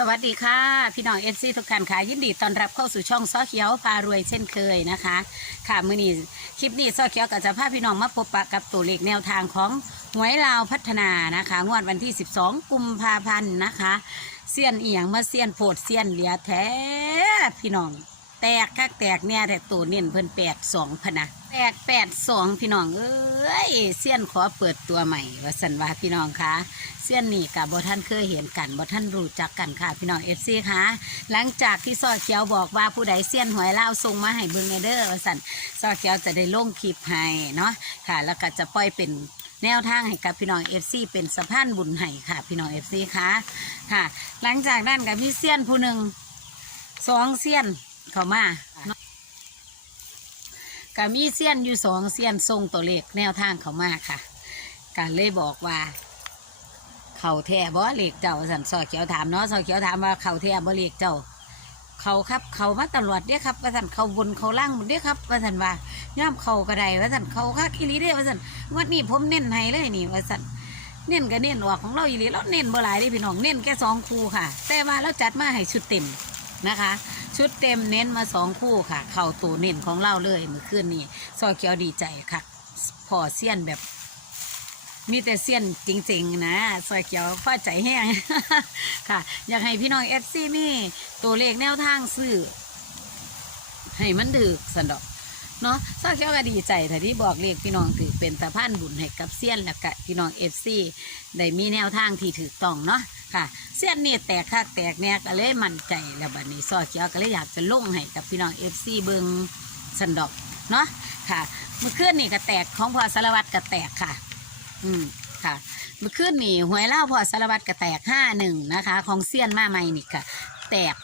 สวัสดีค่ะ พี่น้องเอฟซีทุกท่านค่ะ ยินดีต้อนรับเข้าสู่ช่องซ้อเขียวพารวยเช่นเคยนะคะ ค่ะมื้อนี้คลิปนี้ซ้อเขียวกับจะพาพี่น้องมาพบปะกับตัวเลขแนวทางของหวยลาวพัฒนานะคะงวดวันที่ 12 กุมภาพันธ์นะคะเสี้ยนเอียงมาเสี้ยนโพดเสี้ยนเหลียแท้พี่น้อง แตกคักแตกเนี่ยแต่ตัวเน้นเพิ่นแปดสองพะนะแตกแปดสองพี่น้องเอ้ยเสี้ยนขอเปิดตัวใหม่ว่าสันว่าพี่น้องคะเสี้ยนนี่กับบ่ท่านเคยเห็นกันบ่ท่านรู้จักกันค่ะ พี่น้องเอฟซีคะหลังจากที่ซอเขียวบอกว่าผู้ใดเสี้ยนหวยเล่าส่งมาให้เบิ่งในเด้อว่าสันซอเขียวจะได้ลงคลิปให้เนาะค่ะ แล้วก็จะปล่อยเป็นแนวทางให้กับพี่น้องเอฟซีเป็นสะพานบุญให้ค่ะ พี่น้องเอฟซีคะค่ะ หลังจากนั้นก็มีเสี้ยนผู้หนึ่งสองเสี้ยน เข้ามาก็มีเสี้ยนอยู่สองเสี้ยนทรงตัวเลขแนวทางเขามาค่ะการเลยบอกว่าเขาแท้บ่เหลขเจ้าสันซอเขียวถามเนาะซอเขียวถามว่าเขาแท้บ่เหลขเจ้า เขาครับเขามาตลอดเด้อครับว่าสันเขาบนเขาล่างหมดเด้ครับว่าสันว่าย่ามเขากระไดว่าสันเขาคักอีหลีเด้ว่าสันวันนี้ผมเน้นให้เลยนี่ว่าสันเน้นก็เน้นออกของเราอีหลีเราเน้นบ่หลายเด้พี่น้องเน้นแค่สองคูค่ะ แต่ว่าเราจัดมาให้ชุดเต็มนะคะ ชุดเต็มเน้นมาสองคู่ค่ะ เข่าตัวเน้นของเราเลยเมื่อคืนนี้ซอเขียวดีใจค่ะพอเสี้ยนแบบ มีแต่เสี้ยนจริง ๆ นะซอยเขียวพอใจแห้ง ค่ะ อยากให้พี่น้องเอฟซีมีตัวเลขแนวทางซื้อให้มันดึกสันดอกเนาะซอยเขียวก็ดีใจแต่ที่บอกเลขพี่น้องถือเป็นสะพานบุญให้กับเสี้ยนและกะพี่น้องเอฟซีได้มีแนวทางที่ถูกต้องเนาะ ค่ะ เสี้ยนนี่แตกคักแตกแนกก็เลยมั่นใจแล้วบัดนี้ซอเขียวก็เลยอยากจะลงให้กับพี่น้องเอฟซีเบิงสันดอกเนาะค่ะเมื่อคืนนี่ก็แตกของพอสารวัตรก็แตกค่ะ อืมค่ะเมื่อคืนนี่หวยเล่าพอสารวัตรก็แตกห้าหนึ่งนะคะ ของเซียนมาใหม่นี่ค่ะ แตก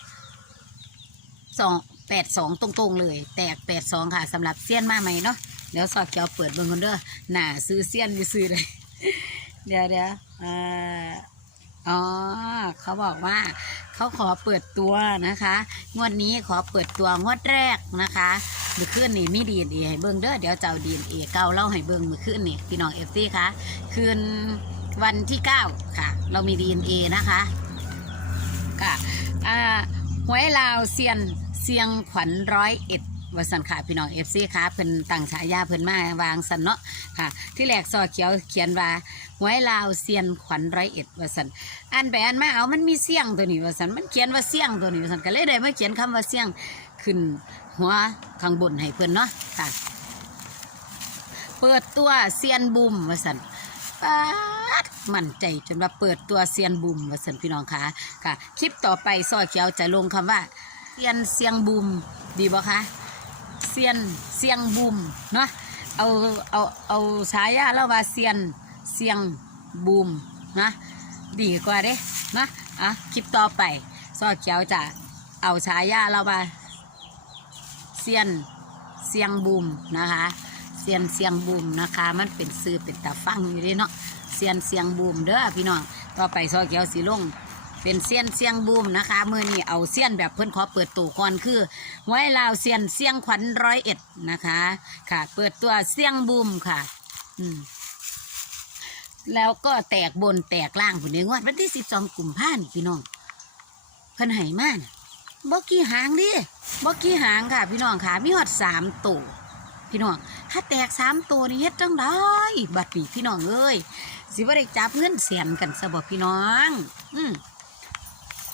สองแปดสองตรงๆเลย แตกแปดสองค่ะสำหรับเซียนมาใหม่เนาะเดี๋ยวสอเขียวเปิดเบิ่งคนเด้อหน่าซื้อเซียนอยู่ซื้อเลย เดี๋ยวเดี๋ยวอ่า อ๋อเขาบอกว่าเขาขอเปิดตัวนะคะ งวดนี้ขอเปิดตัวงวดแรกนะคะมือคืนนี่มีดีเอให้เบิ้งเด้อเดี๋ยวเจะเอาดีเอเก้าเล่าให้เบิ้งมือคืนนี่พี่น้องเอฟซีคะคืนวันที่เก้าค่ะ เรามีดีเอนะคะค่ะอ่าหวยลาวเซียนเสียงขวัญร้อยเอ็ด วสันค่ะพี่น้องเอฟซีค่ะเพิ่นตั้งฉายาเพิ่นมาวางสันเนาะค่ะ ที่แรกซอเขียวเขียนว่าหวยลาวเซียนขวัญร้อยเอ็ดวสันอันไปอันมาเอามันมีเสียงตัวนี้ว่าสันมันเขียนว่าเสียงตัวนี้ว่าสันก็เลยได้มาเขียนคำว่าเสียงขึ้นหัวข้างบนให้เพื่อนเนาะค่ะ เปิดตัวเซียนบุมว่าสันปาดมั่นใจจนว่าเปิดตัวเซียนบุมว่าสันพี่น้องคะค่ะ คลิปต่อไปซอเขียวจะลงคำว่าเซียนเสียงบุมดีบ่คะ เซียนเสียงบุมเนาะเอาเอาเอาฉายาแล้วว่าเซียนเสียงบุมนะดีกว่าเด้นะอะคลิปต่อไปซอเขียวจะเอาฉายาเรามาเซียนเสียงบูมนะคะเซียนเสียงบูมนะคะ มันเป็นซื้อเป็นตาฟังอยู่เด้เนาะเซียนเสียงบูมเด้อพี่น้องต่อไปซอเขียวสีลง เป็นเซียนเสียงบูมนะคะมือนี้เอาเซียนแบบเพิ่นขอเปิดตัวก่อนคือไว้ลาวเซียนเสียงขวัญร้อยเอ็ดนะคะค่ะ เปิดตัวเสียงบูมค่ะ อืมแล้วก็แตกบนแตกล่างผุนเองวดวันที่สิบสองกลุ่มผ้านี่พี่น้องเพิ่นให้มานะบ่กี่หางดิบ่กี่หางค่ะ พี่น้องค่ะมีหอดสามตัวพี่น้อง ถ้าแตกสามตัวนี่เฮ็ดจังได้บัดนี้พี่น้องเอ้ยสิบ่ได้จับเงินเสียนกันซะบ่พี่น้อง อืม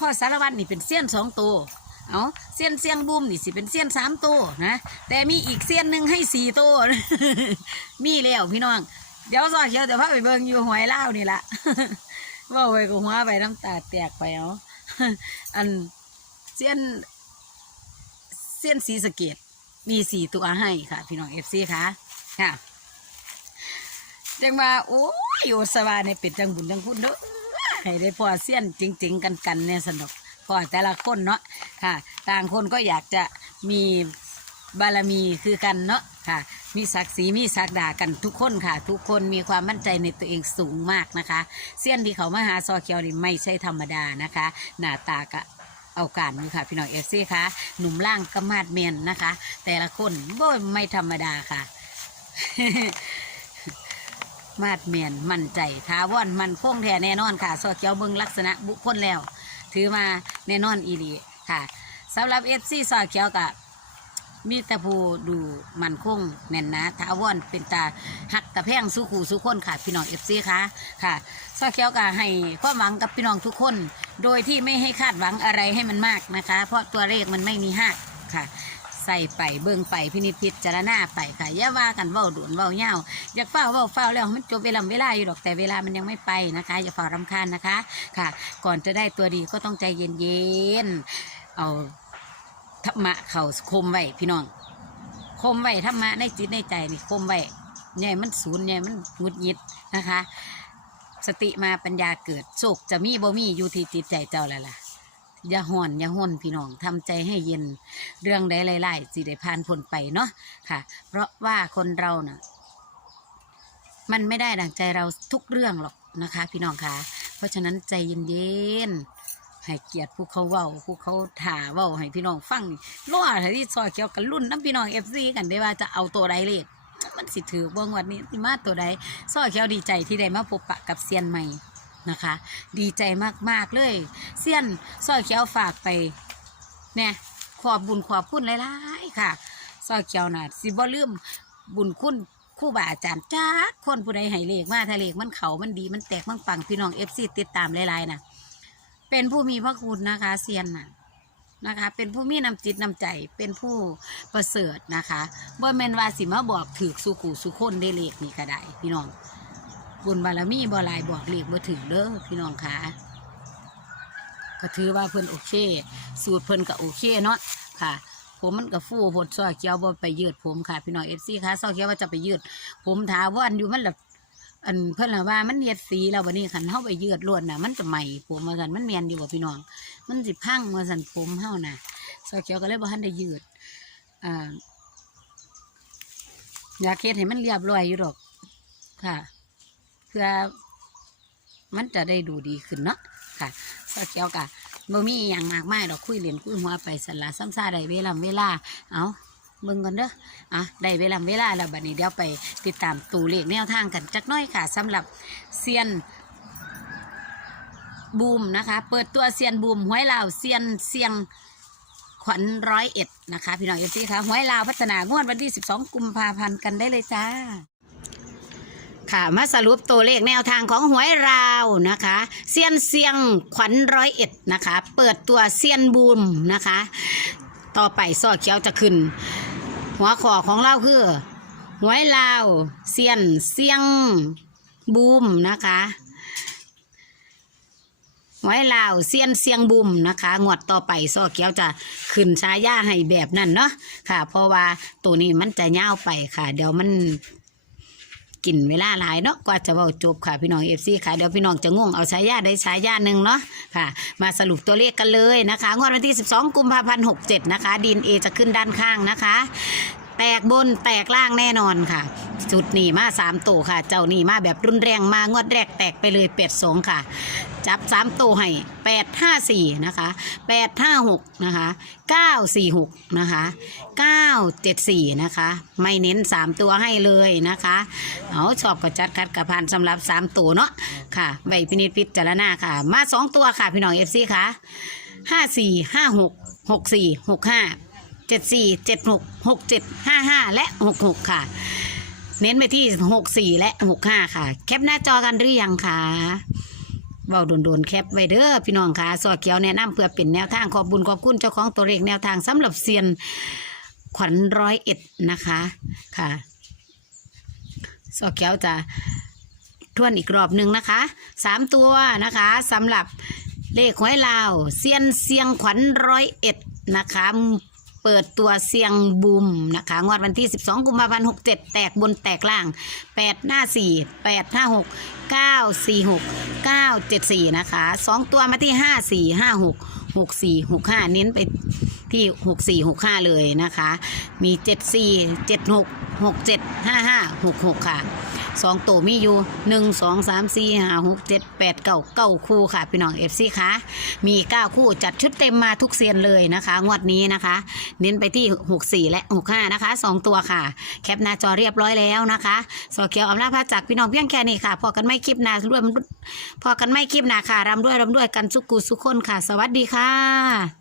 พ่อสารวัตรนี่เป็นเสี้ยนสองตัวเอาเสี้ยนเสียงบูมนี่สิเป็นเสี้ยนสามตัวนะแต่มีอีกเสี้ยนหนึ่งให้สี่ตัวมีแล้วพี่น้อง เดี๋ยวซอเขียวเดี๋ยวพาไปเบิ่งอยู่หวยเล่านี่ละว่าไปกูหัวไปน้ำตาแตกไปเอาอันเสี้ยนเสี้ยนสีสะเกตมีสี่ตัวให้ค่ะ พี่น้องเอฟซีค่ะค่ะจังว่าโอ้ยโอสวาเนี่ยเป็นจังบุญจังคุณเด้อ ให้ได้พ่อเสี้ยนจริงๆกันกันๆเนี่ยสนุกพ่อแต่ละคนเนาะค่ะ ต่างคนก็อยากจะมีบารมีคือกันเนาะค่ะ มีศักดิ์ศรีมีศักดากันทุกคนค่ะ ทุกคนมีความมั่นใจในตัวเองสูงมากนะคะ เสี้ยนที่เขามาหาซอเคียวนี่ไม่ใช่ธรรมดานะคะ หน้าตากะเอาการอยู่ค่ะ พี่น้องเอฟซีค่ะ หนุ่มล่างก็มาดเมนนะคะ แต่ละคนบ่ไม่ธรรมดาค่ะ มาดเมียนมั่นใจท้าว่อนมันคงแท้แน่นอนค่ะซอเขียวเบิ่งลักษณะบุคคลแล้ว ถือมาแน่นอนอีหลีค่ะสำหรับเอฟซีซอเขียวกับมีต่ผู้ดูมันคงแน่นนะถาวรเป็นตาหักตะแพงสู้ขู่สู้คนค่ะ พี่น้องเอฟซีค่ะค่ะซอเขียวก็ให้ความหวังกับพี่น้องทุกคน โดยที่ไม่ให้คาดหวังอะไรให้มันมากนะคะ เพราะตัวเลขมันไม่มีหักค่ะ ใส่ไปเบิ่งไปพินิจพิจารณาไปค่ะอย่าว่ากันเว้าดุนเว้าเย้าอยากเฝ้าเว้าเฝ้าแล้วมันจบเวลาเวลาอยู่ดอกแต่เวลามันยังไม่ไปนะคะ อย่าฝ้ารำคาญนะคะค่ะ ก่อนจะได้ตัวดีก็ต้องใจเย็นๆเอาธรรมะเข่าคมไว้พี่น้องคมไว้ธรรมะในจิตในใจนี่คมไว้ใหญ่มันศูนย์ใหญ่มันงุดหงิดนะคะ สติมาปัญญาเกิดโศกจะมีบ่มีอยู่ที่จิตใจเจ้าแล้วล่ะ อย่าห่อนอย่าห่นพี่น้องทำใจให้เย็นเรื่องใดไล่ๆสิได้ผ่านพ้นไปเนาะค่ะ เพราะว่าคนเราน่ะ มันไม่ได้ดังใจเราทุกเรื่องหรอกนะคะ พี่น้องคะเพราะฉะนั้นใจเย็นๆให้เกียรติผู้เขาเว้าผู้เขาถ่าเว้าให้พี่น้องฟังนี่รอให้ที่ซอยเกี่ยวกับรุ่นน้ำพี่น้องเอฟซีกันได้ว่าจะเอาตัวใดเลขมันสิถือบ่งวันนี้มาตัวใดซอยเขียวดีใจที่ได้มาพบปะกับเซียนใหม่ นะคะ ดีใจมากๆเลยเซียนซอยเขียวฝากไปเนี่ยขอบบุญขอบคุณหลายๆค่ะซอยเขียวน่ะสิบ่ลืมบุญคุณคู่บาอาจารย์จ้าคนผู้ใดให้เลขมาถ้าเลขมันเขามันดีมันแตกมันปังพี่น้องเอฟซีติดตามหลายๆนะเป็นผู้มีพระคุณนะคะเซียนน่ะนะคะ เป็นผู้มีน้ำจิตน้ำใจเป็นผู้ประเสริฐนะคะบ่แมนว่าสิมาบอกถือสุขูสุคนได้เลขนี่ก็ได้พี่น้อง บุญบารมีบ่ลายบอกเลขบ่ถึงเด้อพี่น้องค่ะก็ถือว่าเพิ่นโอเค สูตรเพิ่นก็โอเคเนาะค่ะ ผมมันก็ฟู่พดซอยเกียวบ่ไปยืดผมค่ะ พี่น้องเอฟซีค่ะซอเกียวว่าจะไปยืด ผมถาวรอยู่มันแบบอันเพิ่นละว่ามันเฮ็ดสีแล้วบัดนี้คันเฮาไปยืดลวดน่ะมันจะใหม่ผมว่าซั่นมันแม่นอยู่บ่พี่น้อง มันสิพังว่าซั่นผมเฮาน่ะซอเกียวก็เลยบ่ทันได้ยืดอ่าอยากเฮ็ดให้มันเรียบร้อยอยู่ดอกค่ะ เพื่อมันจะได้ดูดีขึ้นเนาะค่ะซเกียวกะบ่มีอย่างมากมายดอกคุยเหรียญคุยหัวไปสละซ้ำซาได้เวลาเวลา เอาเบิ่งกันเด้ออะได้เวลาเวลาแล้วบัดนี้เดี๋ยวไปติดตามตูเลขแนวทางกันจักน้อยค่ะสำหรับเซียนบูมนะคะ เปิดตัวเซียนบูมหวยลาวเซียนเซียงขวัญร้อยเอ็ดนะคะ พี่น้องเอฟซีค่ะหวยลาวพัฒนางวดวันที่ 12 กุมภาพันธ์กันได้เลยจ้า ค่ะ มาสรุปตัวเลขแนวทางของหวยราวนะคะเซียนเซียงขวัญร้อยเอ็ดนะคะ เปิดตัวเซียนบูมนะคะ ต่อไปซอเขียวจะขึ้น หัวขอของเราคือหวยลาวเซียนเซียงบูมนะคะหวยลาวเซียนเซียงบุมนะคะงวดต่อไปซอเกี้ยวจะขึ้นชายาให้แบบนั้นเนาะค่ะ เพราะว่าตัวนี้มันจะยาวไปค่ะ เดี๋ยวมัน กินเวลาหลายเนาะกว่าจะเว้าจบค่ะพี่น้องเอฟซีค่ะเดี๋ยวพี่น้องจะง่วงเอาฉายาได้ฉายาหนึ่งเนาะค่ะ มาสรุปตัวเลขกันเลยนะคะงวดวันที่ 12 กุมภาพันธ์67นะคะดีนเอจะขึ้นด้านข้างนะคะ แตกบนแตกล่างแน่นอนค่ะจุดนี่มาสามตัวค่ะ เจ้านี่มาแบบรุนแรงมางวดแรกแตกไปเลยเป็ดสองค่ะ จับสามตัวให้แปดห้าสี่นะคะแปดห้าหกนะคะเก้าสี่หกนะคะเก้าเจ็ดสี่นะคะ ไม่เน้นสามตัวให้เลยนะคะเอาชอบก็จัดคัดกระพันสำหรับสามตัวเนาะค่ะใบพินิจพิจารณาค่ะ มาสองตัวค่ะพี่น้องเอฟซีค่ะห้าสี่ห้าหกหกสี่หกห้า เจ็ดสี่เจ็ดหกหกเจ็ดห้าห้าและหกหกค่ะ เน้นไปที่หกสี่และหกห้าค่ะ แคปหน้าจอกันหรือยังคะเบาโดนๆแคปไว้เด้อพี่น้องค่ะสอเขียวแนะนำเพื่อเป็นแนวทางขอบบุญขอบคุณเจ้าของตัวเลขแนวทางสำหรับเซียนขวัญร้อยเอ็ดนะคะค่ะสอเขียวจะทวนอีกรอบหนึ่งนะคะสามตัวนะคะสำหรับเลขหวยลาวเซียนเซียงขวัญร้อยเอ็ดนะคะ เปิดตัวเสียงบุมนะคะ งวดวันที่ 12 กุมภาพันธ์ 67 แตกบนแตกล่าง 8 หน้า 4 8 5 6 9 4 6 9 7 4 นะคะ 2 ตัวมาที่ 5 4 5 6 6 4 6 5 เน้นไป ที่ 6 4 6 5 เลยนะคะ มี 7 4 7 6 6 7 5 5 6 6 ค่ะสองตัวมีอยู่หนึ่งสองสามสี่ห้าหกเจ็ดแปดเก้าเก้าคู่ค่ะ พี่น้องเอฟซีคะมีเก้าคู่จัดชุดเต็มมาทุกเซียนเลยนะคะ งวดนี้นะคะ เน้นไปที่หกสี่และหกห้านะคะสองตัวค่ะ แคปหน้าจอเรียบร้อยแล้วนะคะสอเขียวอำนาจพาจากพี่น้องเพียงแค่นี้ค่ะ พอกันไม่คลิปหน้าร่วมพอกันไม่คลิปหน้าค่ะรำด้วยรำด้วยกันสุกุสุขคนค่ะ สวัสดีค่ะ